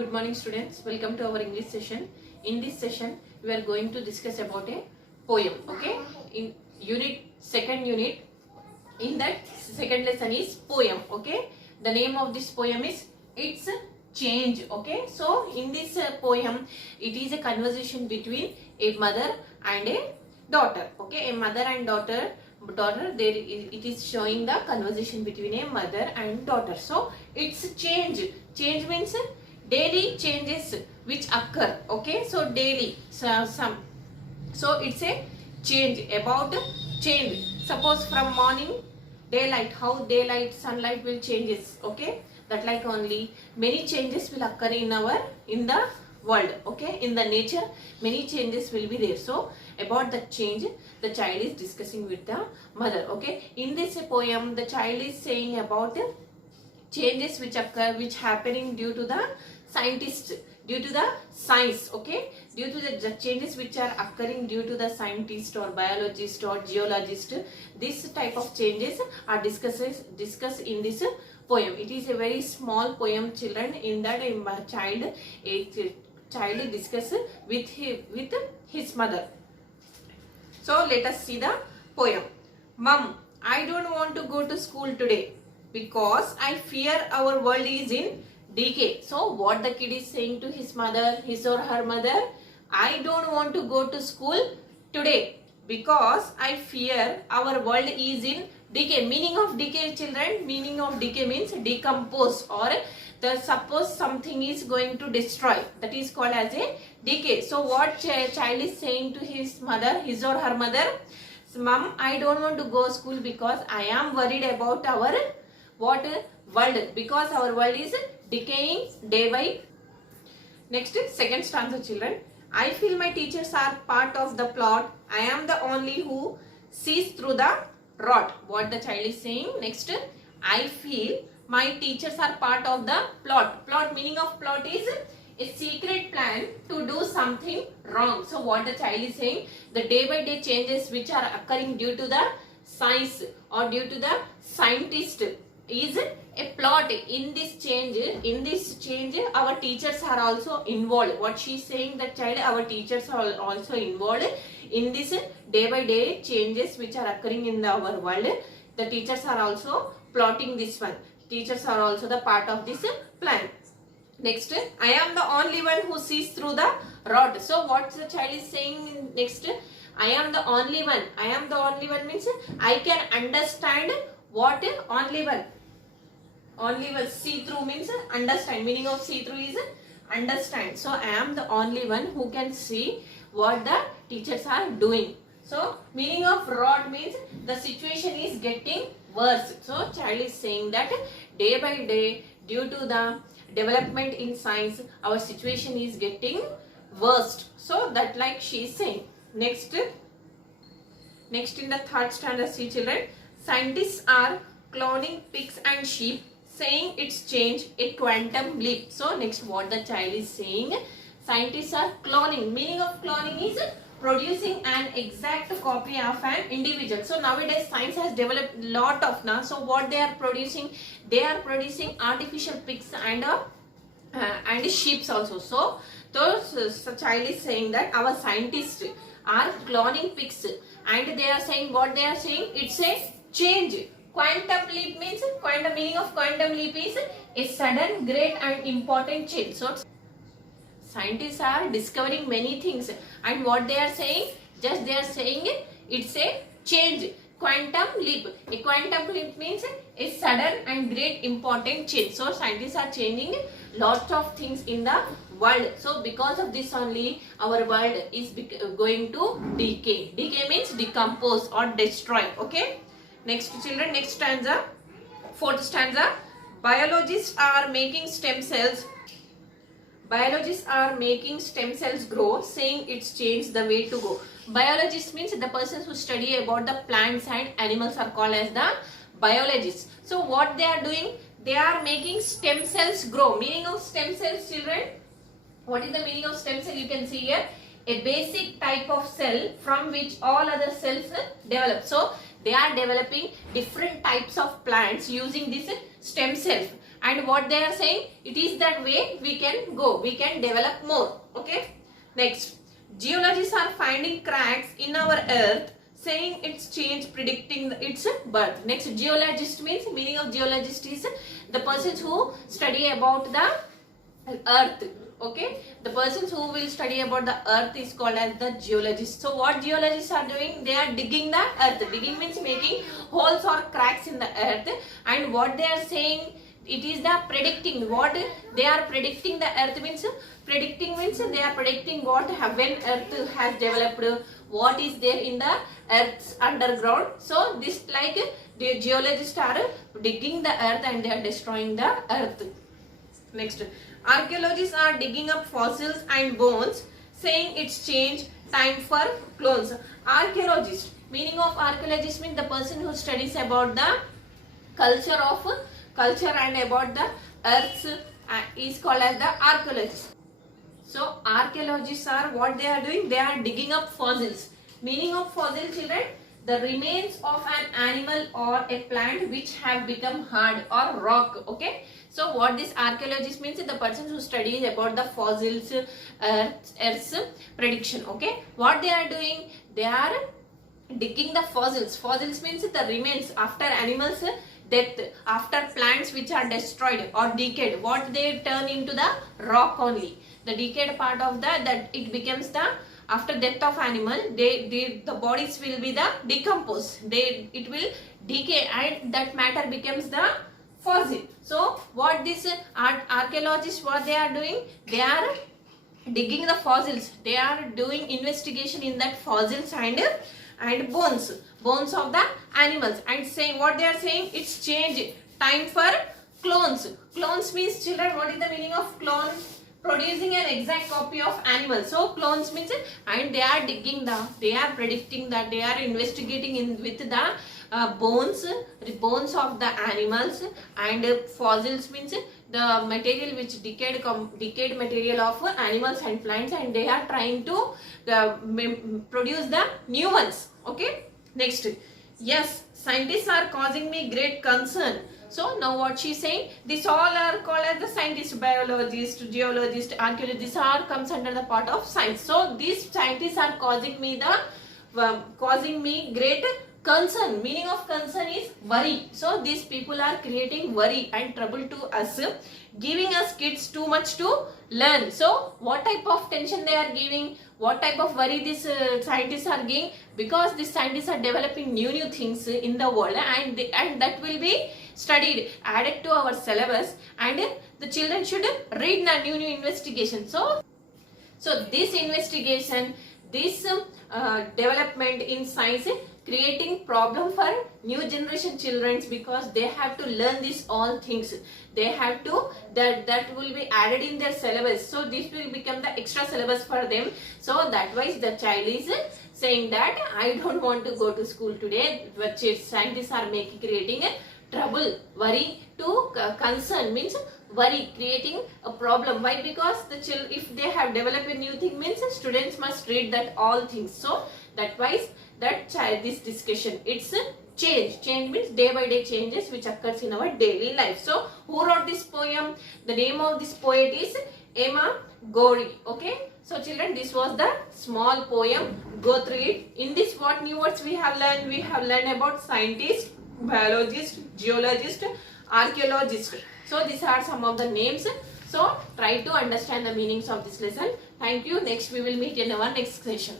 Good morning students, welcome to our English session. In this session we are going to discuss about a poem, okay? In second unit, in that second lesson is poem, okay? The name of this poem is It's Change, okay? So in this poem it is a conversation between a mother and a daughter, okay? A mother and daughter, there it is showing the conversation between a mother and daughter. So it's change means daily changes which occur, okay? So daily so it's a change, about change. Suppose from morning daylight, how daylight sunlight will changes, okay? That like only many changes will occur in the world, okay? In the nature many changes will be there. So about the change the child is discussing with the mother, okay? In this poem the child is saying about changes which occur, which happening due to the scientists, due to the science, okay? Due to the changes which are occurring due to the scientist or biologist or geologist, this type of changes are discussed in this poem. It is a very small poem, children. In that a child discuss with his mother. So let us see the poem. Mom, I don't want to go to school today because I fear our world is in decay. So what the kid is saying to his mother, his or her mother, I don't want to go to school today because I fear our world is in decay. Meaning of decay, children, meaning of decay means decompose, or suppose something is going to destroy, that is called as a decay. So what child is saying to his mother, his or her mother, Mom, I don't want to go to school because I am worried about our world, because our world is decaying day by. Next, second stanza, children. I feel my teachers are part of the plot. I am the only who sees through the rot. What the child is saying. Next, I feel my teachers are part of the plot. Plot, meaning of plot is a secret plan to do something wrong. So what the child is saying, the day by day changes which are occurring due to the science or due to the scientist is a plot. In this change our teachers are also involved. What she is saying, that child, our teachers are also involved in this day by day changes which are occurring in our world. The teachers are also plotting this one. Teachers are also the part of this plan. Next, I am the only one who sees through the rod. So what the child is saying next, I am the only one. I am the only one means I can understand what only one. Only one. See through means understand. Meaning of see through is understand. So I am the only one who can see what the teachers are doing. So meaning of rod means the situation is getting worse. So child is saying that day by day due to the development in science our situation is getting worst. So that like she is saying. Next in the third standard, see children, scientists are cloning pigs and sheep, saying it's change a quantum leap. So next what the child is saying, scientists are cloning. Meaning of cloning is producing an exact copy of an individual. So nowadays science has developed lot of now. So what they are producing artificial pigs and sheep also. So those child is saying that our scientists are cloning pigs, and they are saying, what they are saying, it's a change. Quantum leap means, quantum, meaning of quantum leap is a sudden, great and important change. So scientists are discovering many things, and what they are saying, just they are saying it's a change. Quantum leap. A quantum leap means a sudden and great important change. So scientists are changing lots of things in the world. So because of this only our world is going to decay. Decay means decompose or destroy. Okay. Next children, next stanza, fourth stanza. Biologists are making stem cells. Biologists are making stem cells grow, saying it's changed the way to go. Biologists means the persons who study about the plants and animals are called as the biologists. So what they are doing? They are making stem cells grow. Meaning of stem cells, children? What is the meaning of stem cell? You can see here. A basic type of cell from which all other cells develop. So they are developing different types of plants using this stem cells. and what they are saying, it is that way we can go, we can develop more. Okay. Next, geologists are finding cracks in our earth, saying its change, predicting its birth. Next, geologist means, meaning of geologist is the persons who study about the earth. Okay, the persons who will study about the earth is called as the geologist. So what geologists are doing, they are digging the earth. Digging means making holes or cracks in the earth, and what they are saying, it is the predicting. What they are predicting, the earth means, predicting means they are predicting what when earth has developed, what is there in the earth's underground. So this, like, the geologists are digging the earth and they are destroying the earth. Next, archaeologists are digging up fossils and bones, saying it's change, time for clones. Archaeologist, meaning of archaeologist means the person who studies about the culture and about the earth is called as the archaeologist. So archaeologists are, what they are doing, they are digging up fossils. Meaning of fossil, children, the remains of an animal or a plant which have become hard or rock. Okay. So what this archaeologist means is the person who studies about the fossils, earth's prediction. Okay. What they are doing, they are digging the fossils. Fossils means the remains after animals death, after plants which are destroyed or decayed, what they turn into the rock only. The decayed part of that it becomes the, after death of animal, the bodies will be the decomposed. It will decay and that matter becomes the fossil. So what this archaeologists, what they are doing, they are digging the fossils. They are doing investigation in that fossils and bones of the animals, and saying, what they are saying, it's change, time for clones. Clones means, children, what is the meaning of clone? Producing an exact copy of animal. So clones means, and they are digging they are predicting that, they are investigating with the bones of the animals, and fossils means the material which decayed material of animals and plants, and they are trying to produce the new ones. Okay. Next, yes, scientists are causing me great concern. So now what she is saying, this all are called as the scientists, biologists, geologists, archaeologists, are comes under the part of science. So these scientists are causing me great concern. Meaning of concern is worry. So these people are creating worry and trouble to us, giving us kids too much to learn. So what type of tension they are giving, what type of worry these scientists are giving, because these scientists are developing new things in the world, and that will be studied, added to our syllabus, and the children should read the new investigation. So this investigation, this development in science, creating problem for new generation children, because they have to learn these all things. They have to, that will be added in their syllabus. So this will become the extra syllabus for them. So that why the child is saying that I don't want to go to school today. But scientists are creating a trouble, worry to concern means worry, creating a problem. Why? Because the children, if they have developed a new thing, means students must read that all things. So that why this discussion, it's a change means day by day changes which occurs in our daily life. So who wrote this poem? The name of this poet is Emma Goldie. Okay. So children, this was the small poem. Go through it. In this, what new words we have learned? We have learned about scientist, biologist, geologist, archaeologist. So these are some of the names. So try to understand the meanings of this lesson. Thank you. Next we will meet in our next session.